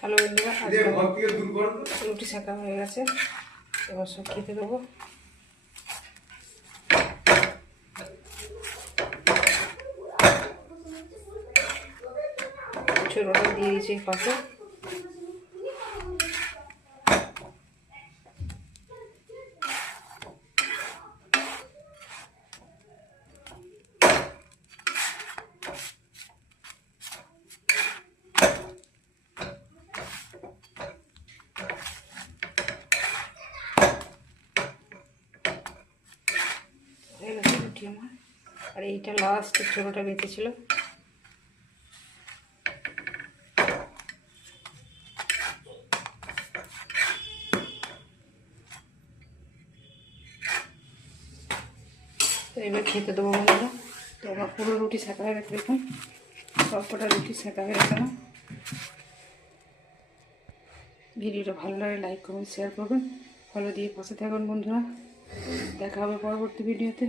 Hello বন্ধুরা, রুটি শাকা হয়ে গেছে, এবার সব খেতে দেবো। ছোটোটা দিয়ে দিয়েছি পাশে। রুটি আমার, আর এইটা লাস্ট ছোটোটা বেঁচেছিল। তো এবার খেতে দেবো বন্ধুরা। তো আমার পুরো রুটি সেঁকা হয়ে গেছে, দেখুন সবকটা রুটি সেঁকা হয়ে গেছে। ভিডিওটা ভালো লাগে লাইক করুন, শেয়ার করবেন, ফলো দিয়ে পাশে থাকুন বন্ধুরা। দেখা হবে পরবর্তী ভিডিওতে।